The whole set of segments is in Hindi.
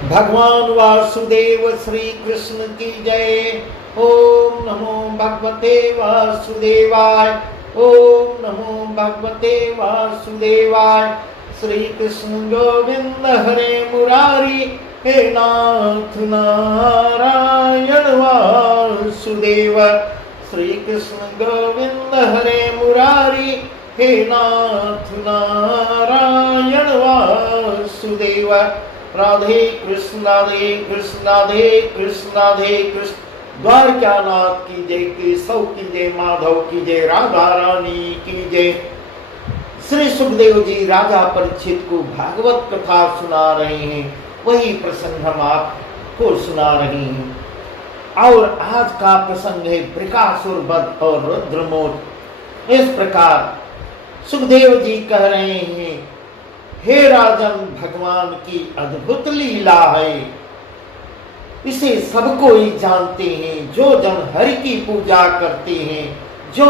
भगवान वासुदेव श्री कृष्ण की जय। ओम नमो भगवते वासुदेवाय। ओम नमो भगवते वासुदेवाय। श्री कृष्ण गोविंद हरे मुरारी, हे नाथ नारायण वासुदेव। श्री कृष्ण गोविंद हरे मुरारी, हे नाथ नारायण वासुदेव। राधे कृष्ण राधे कृष्ण राधे कृष्ण राधे कृष्ण। द्वारकानाथ की जय, केशव की जय, माधव की जय, राधा रानी की जय। श्री सुखदेव जी राजा परीक्षित को भागवत कथा सुना रहे हैं, वही प्रसंग हम आपको सुना रहे हैं। और आज का प्रसंग है बृकासुर वध और रुद्रमोच। इस प्रकार सुखदेव जी कह रहे हैं, हे राजन, भगवान की अद्भुत लीला है, इसे सब कोई जानते हैं। जो जन हरि की पूजा करते हैं, जो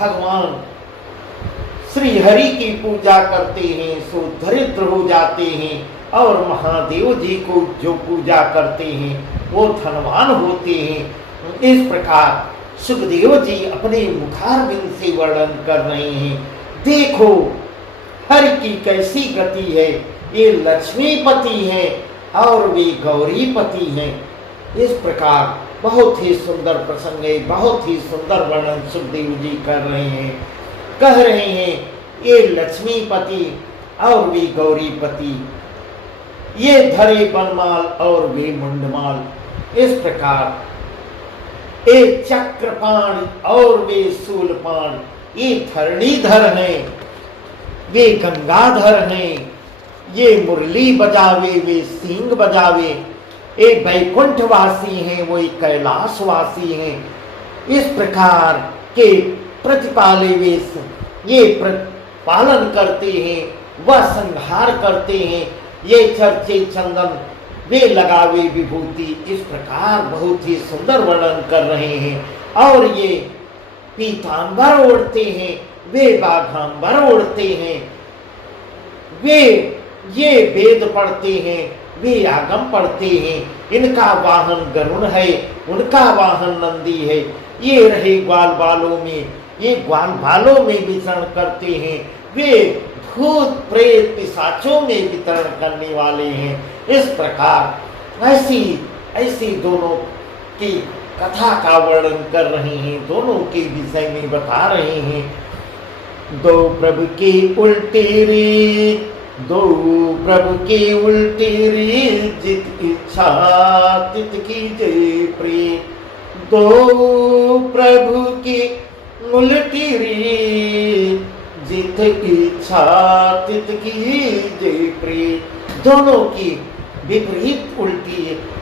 भगवान श्री हरि की पूजा करते हैं, सो दरिद्र हो जाते हैं। और महादेव जी को जो पूजा करते हैं, वो धनवान होते हैं। इस प्रकार सुखदेव जी अपने मुखारबिंद से वर्णन कर रहे हैं। देखो हरि की कैसी गति है, ये लक्ष्मीपति हैं और वे गौरीपति हैं। इस प्रकार बहुत ही सुंदर प्रसंग है, बहुत ही सुंदर वर्णन सुखदेव जी कर रहे हैं। कह रहे हैं, ये लक्ष्मीपति और वे गौरीपति, ये धरे बनमाल और वे मुंडमाल। इस प्रकार एक चक्रपाण और वे शूलपाण, ये धरणीधर हैं, वे गंगाधर हैं। ये मुरली बजावे, वे सींग बजावे। ये वैकुंठवासी हैं, वो कैलाशवासी हैं। इस प्रकार के प्रतिपाले वे ये पालन करते हैं, वह संहार करते हैं। ये चर्चे चंदन, वे लगावे विभूति। इस प्रकार बहुत ही सुंदर वर्णन कर रहे हैं। और ये पीतांबर ओढ़ते हैं, वे बाघांबर ओढ़ते हैं। वे ये वेद पढ़ते हैं, वे आगम पढ़ते हैं। इनका वाहन गरुण है, उनका वाहन नंदी है। ये रहे ग्वाल बालों में, ये ग्वाल बालों में विचरण करते हैं। वे भूत प्रेत पिशाचों में वितरण करने वाले हैं। इस प्रकार ऐसी ऐसी दोनों की कथा का वर्णन कर रहे हैं, दोनों के विषय में बता रहे हैं। दो प्रभु की उल्टी रीत, दो प्रभु की उल्टी रीत, जित इच्छा तित की जय प्रीत। दो प्रभु की उल्टी रीत, जित इच्छा तित की जय प्रीत। दोनों की विपरीत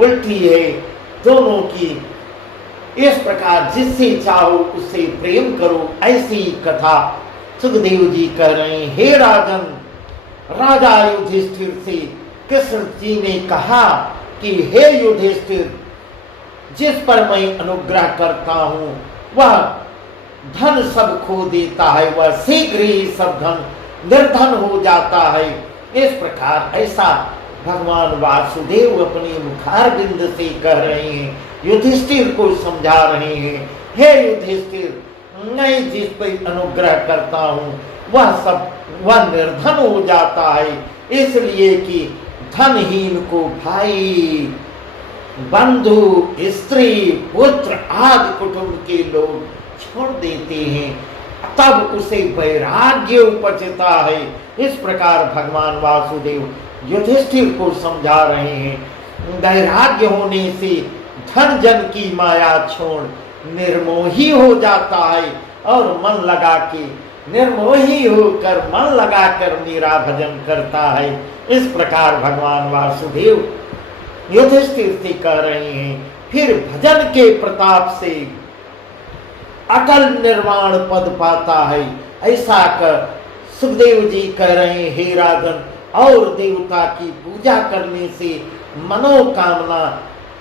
उल्टी है, दोनों की। इस प्रकार जिससे चाहो उससे प्रेम करो, ऐसी कथा सुखदेव जी कह रहे हैं। हे राजन, राजा युधिष्ठिर से कृष्ण जी ने कहा कि हे युधिष्ठिर, जिस पर मैं अनुग्रह करता हूं वह धन सब खो देता है, वह शीघ्र ही सब धन निर्धन हो जाता है। इस प्रकार ऐसा भगवान वासुदेव अपने मुखारबिंद से कह रहे हैं, युधिष्ठिर को समझा रहे हैं। हे युधिष्ठिर, मैं जिस पर अनुग्रह करता हूँ वह निर्धन हो जाता है, इसलिए कि धनहीन को भाई बंधु स्त्री पुत्र आदि कुटुंब के लोग छोड़ देते हैं, तब उसे वैराग्य उपजता है। इस प्रकार भगवान वासुदेव युधिष्ठिर को समझा रहे हैं। वैराग्य होने से धन जन की माया छोड़ निर्मोही हो जाता है और मन लगा के निर्मोही होकर मन लगाकर मेरा भजन करता है। इस प्रकार भगवान वासुदेव युधिष्ठिर से कह रहे हैं। फिर भजन के प्रताप से अटल निर्वाण पद पाता है, ऐसा कर सुखदेव जी कह रहे हैं। हे राजन, और देवता की पूजा करने से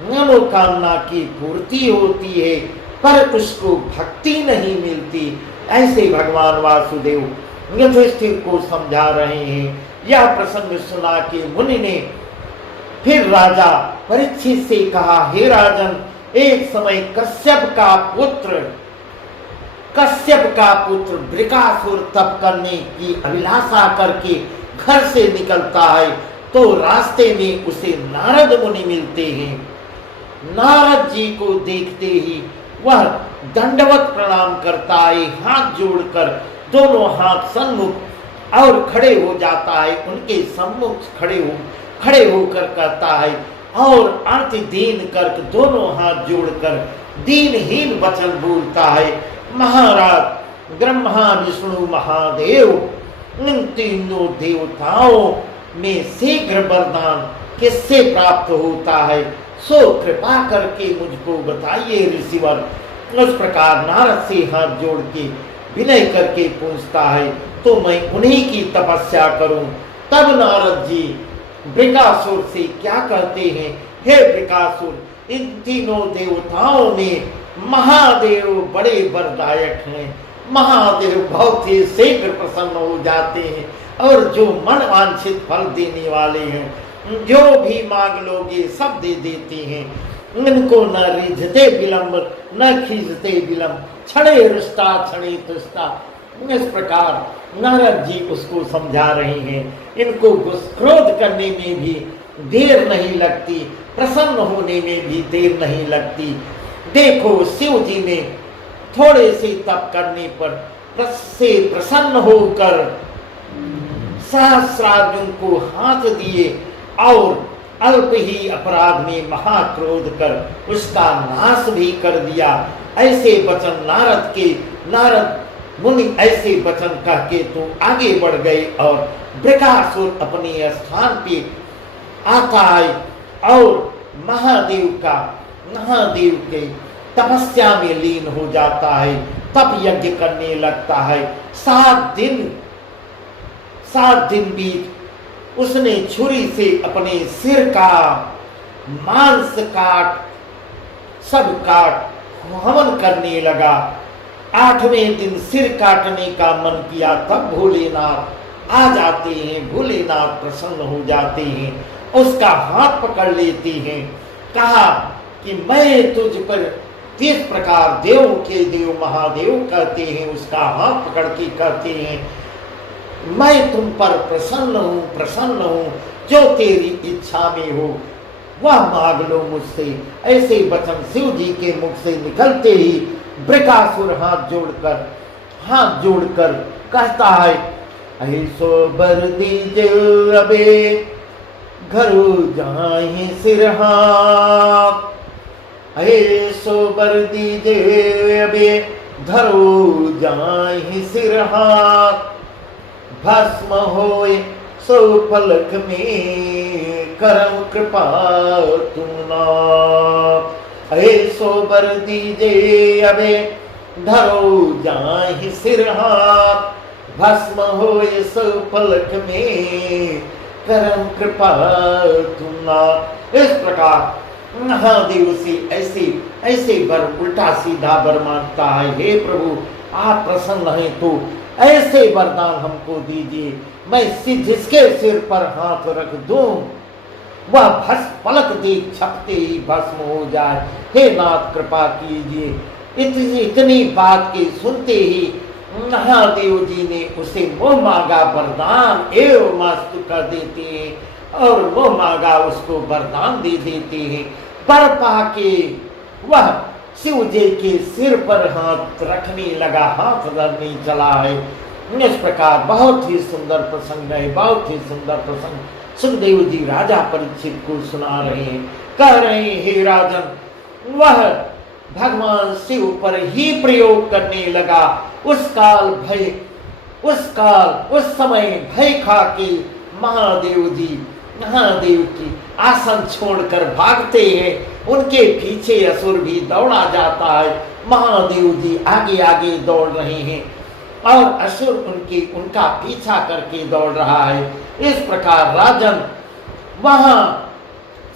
मनोकामना की पूर्ति होती है, पर उसको भक्ति नहीं मिलती। ऐसे भगवान वासुदेव युधिष्ठिर को समझा रहे हैं। यह प्रसंग सुना के मुनि ने फिर राजा परीक्षित से कहा, हे राजन, एक समय कश्यप का पुत्र वृकासुर तप करने की अभिलाषा करके घर से निकलता है, तो रास्ते में उसे नारद मुनि मिलते हैं। नारद जी को देखते ही वह दंडवत प्रणाम करता है, हाथ जोड़कर दोनों हाथ सन्मुख और खड़े हो जाता है, उनके सम्मुख खड़े होकर कहता है और आरती दीन कर दोनों हाथ जोड़कर दीनहीन वचन बोलता है, महाराज ब्रह्मा विष्णु महादेव, इन तीनों देवताओं में शीघ्र वरदान किससे प्राप्त होता है, सो कृपा करके मुझको बताइए ऋषिवर। उस प्रकार नारद से हाथ जोड़ के विनय करके पूछता है, तो मैं उन्हीं की तपस्या करूं। तब नारद जी वृकासुर से क्या कहते हैं, हे वृकासुर, इन तीनों देवताओं में महादेव बड़े वरदायक हैं। महादेव बहुत ही शीघ्र प्रसन्न हो जाते हैं और जो मन वांछित फल देने वाले हैं, जो भी मांग लोगे सब दे देते हैं। इनको न रिझते विलंब न खींचते विलंब, क्षणे रुष्टा क्षणे तुष्टा। इस प्रकार नारद जी उसको समझा रहे हैं, इनको क्रोध करने में भी देर नहीं लगती, प्रसन्न होने में भी देर नहीं लगती। देखो शिव जी ने थोड़े से तप करने पर से प्रसन्न होकर सहस्रार्जुन को हाथ दिए और अल्प ही अपराध में महाक्रोध कर उसका नाश भी कर दिया। ऐसे वचन नारद मुनि ऐसे वचन कह के तो आगे बढ़ गए और वृकासुर अपने स्थान पे आता है और महादेव के तपस्या में लीन हो जाता है, तप यज्ञ करने लगता है। 7 दिन बीत उसने छुरी से अपने सिर का मांस सब काट हवन करने लगा। 8वें दिन सिर काटने का मन किया, तब भोलेनाथ आ जाते हैं। भोलेनाथ प्रसन्न हो जाते हैं, उसका हाथ पकड़ लेते हैं, कहा कि मैं तुझ पर किस प्रकार देव के देव महादेव कहते हैं, उसका हाथ पकड़ के कहते हैं, मैं तुम पर प्रसन्न हूँ, जो तेरी इच्छा में हो वह मांग लो मुझसे। ऐसे वचन शिव जी के मुख से निकलते ही वृकासुर हाथ जोड़कर कहता है, ऐसो बर दीजे अबे घरू जाहि सिरहा, ऐसो बर दीजे अबे धरो जाहि सिरहा, भस्म होए सो पलक में करम कृपा तुमना। ऐसो बर दीजे अबे धरो जाहि सिरहा, भस्म होए सो पलक में करम कृपा तुमना। इस प्रकार महादेव से ऐसे वर उल्टा सीधा वर मांगता है, हे प्रभु आप प्रसन्न हैं तो ऐसे वरदान हमको दीजिए, मैं जिसके सिर पर हाथ रख दूं वह भस्म पलक देख छपते ही भस्म हो जाए। हे नाथ कृपा कीजिए। इतनी बात के सुनते ही महादेव जी ने उसे मोह मांगा वरदान एवं मास्तु कर देते हैं और मोह मांगा उसको वरदान दे देते हैं। पर पाके वह शिव जी के सिर पर हाथ रखने लगा, हाथ धरने चला है। इस प्रकार बहुत ही सुंदर प्रसंग है, बहुत ही सुंदर प्रसंग सुखदेव जी राजा परीक्षित को सुना रहे हैं। कह रहे हैं, हे राजन, वह भगवान शिव पर ही प्रयोग करने लगा। उस समय भय खा के महादेव की आसन छोड़कर भागते हैं। उनके पीछे असुर भी दौड़ा जाता है। महादेव जी आगे आगे दौड़ रहे हैं और असुर उनका पीछा करके दौड़ रहा है। इस प्रकार राजन वहां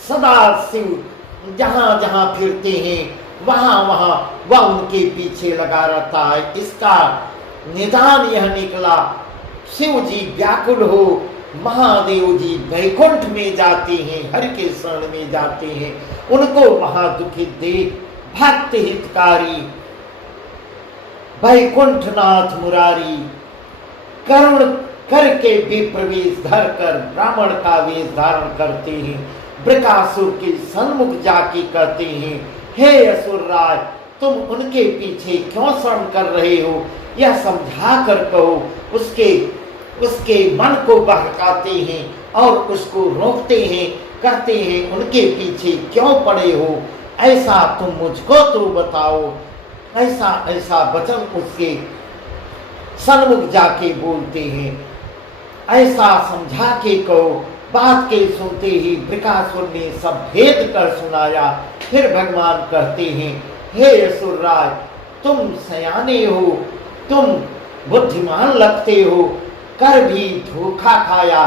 सदा शिव जहां जहां फिरते हैं वहां वह उनके पीछे लगा रहता है। इसका निदान यह निकला, शिव जी व्याकुल हो महादेव जी वैकुंठ में जाते हैं, हरि के शरण में जाते हैं, उनको वहां दुखित देख भक्त हितकारी वैकुंठनाथ मुरारी करुण करके विप्र वेश धर कर ब्राह्मण का वेश धारण करते हैं। बृकासुर के सन्मुख जाके कहते हैं, हे असुर राज, तुम उनके पीछे क्यों शरण कर रहे हो, यह समझा कर कहो। उसके मन को बहकाते हैं और उसको रोकते हैं, कहते हैं उनके पीछे क्यों पड़े हो, ऐसा तुम मुझको तो बताओ। ऐसा ऐसा वचन उसके सन्मुख जाके बोलते हैं, ऐसा समझा के कहो। बात के सुनते ही बृकासुर ने सब भेद कर सुनाया। फिर भगवान कहते हैं, हे असुरराज, तुम सयाने हो, तुम बुद्धिमान लगते हो, कर भी धोखा खाया।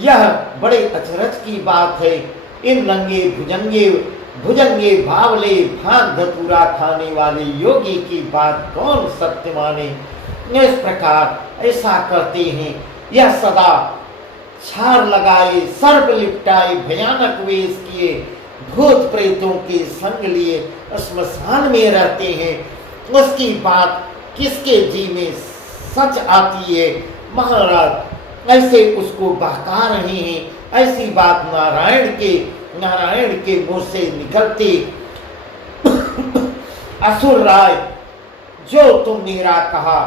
यह बड़े अचरज की बात है। इन नंगे भुजंगे भावले भान धतूरा खाने वाले योगी की बात कौन सत्य माने। इस प्रकार ऐसा कहते हैं, यह सदा छार लगाए, सर्प लिपटाए, भयानक वेश किए, भूत प्रेतों के संग लिए श्मशान में रहते हैं। उसकी बात किसके जी में सच आती है। महाराज ऐसे उसको बहका रहे हैं। ऐसी बात नारायण के मुंह से निकलती। असुर राय, जो तुम मेरा कहा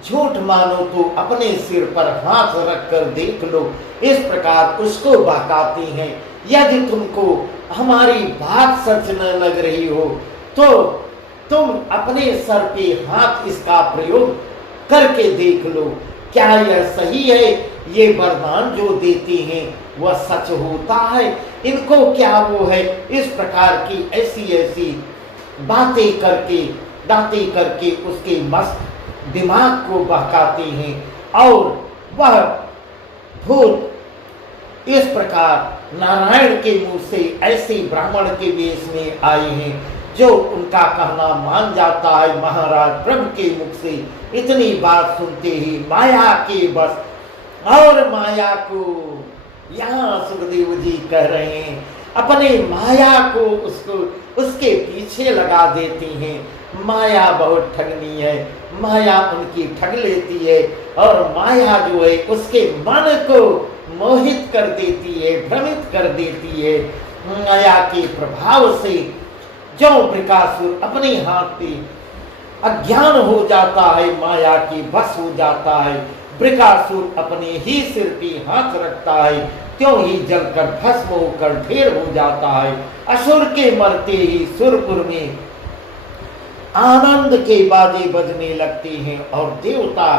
झूठ मानो तो अपने सिर पर हाथ रखकर देख लो। इस प्रकार उसको बहकाती हैं। यदि तुमको हमारी बात सच न लग रही हो तो तुम अपने सर पे हाथ इसका प्रयोग करके देख लो, क्या यह सही है। ये वरदान जो देती हैं वह सच होता है, इनको क्या वो है। इस प्रकार की ऐसी बातें करके उसके मस्त दिमाग को बहकाते हैं। और वह भूत इस प्रकार नारायण के मुंह से ऐसे ब्राह्मण के वेश में आए हैं जो उनका कहना मान जाता है। महाराज प्रभु के मुख से इतनी बात सुनते ही माया के बस, और माया को यहाँ सुखदेव जी कह रहे हैं, अपने माया को उसके पीछे लगा देती हैं। माया बहुत ठगनी है, माया उनकी ठग लेती है और माया जो है उसके मन को मोहित कर देती है, भ्रमित कर देती है। माया के प्रभाव से जो बृकासुर अपने हाथ पे अज्ञान हो जाता है, माया की बस हो जाता है, बृकासुर अपने ही सिर पे हाथ रखता है, त्यों ही जलकर भस्म होकर ढेर हो जाता है। असुर के मरते ही सुरपुर में आनंद के बाजे बजने लगते हैं और देवता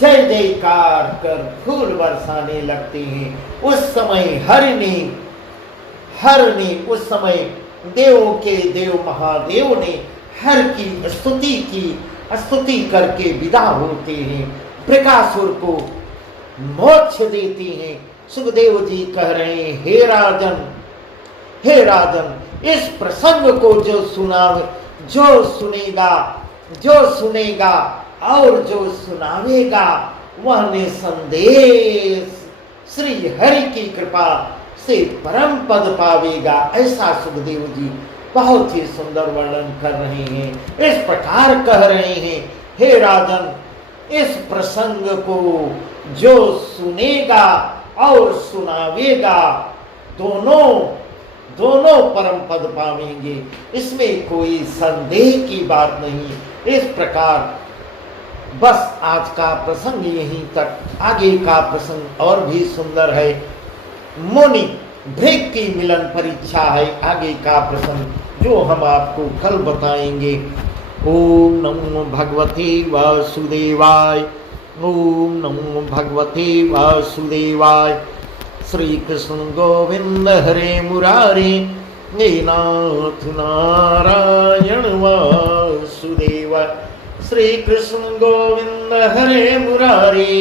जय जयकार कर फूल बरसाने लगते हैं। उस समय हरि ने उस समय देवों के देव महादेव ने हर की स्तुति करके विदा होते हैं, बृकासुर को मोक्ष देते हैं। सुखदेव जी कह रहे हैं, हे राजन, इस प्रसंग को जो सुनेगा और जो सुनावेगा वह निसंदेह श्री हरि की कृपा से परम पद पावेगा। ऐसा सुखदेव जी बहुत ही सुंदर वर्णन कर रहे हैं। इस प्रकार कह रहे हैं, हे राजन, इस प्रसंग को जो सुनेगा और सुनावेगा दोनों परम पद पावेंगे, इसमें कोई संदेह की बात नहीं। इस प्रकार बस आज का प्रसंग यहीं तक, आगे का प्रसंग और भी सुंदर है। मुनि भृग की मिलन परीक्षा है आगे का प्रसंग, जो हम आपको कल बताएंगे। ओम नमो भगवते वासुदेवाय, ओम नमो भगवते वासुदेवाय। श्री कृष्ण गोविंद हरे मुरारी, हे नाथ नारायण वासुदेव। श्री कृष्ण गोविंद हरे मुरारी,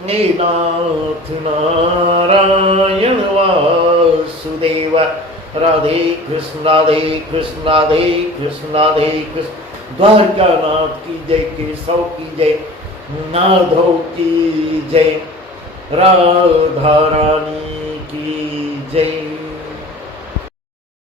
हे नाथ नारायण वासुदेव। राधे कृष्ण राधे कृष्ण राधे कृष्ण राधे कृष्ण। द्वारकानाथ की जय, केशव की जय, माधव की जय, राधा रानी की जय।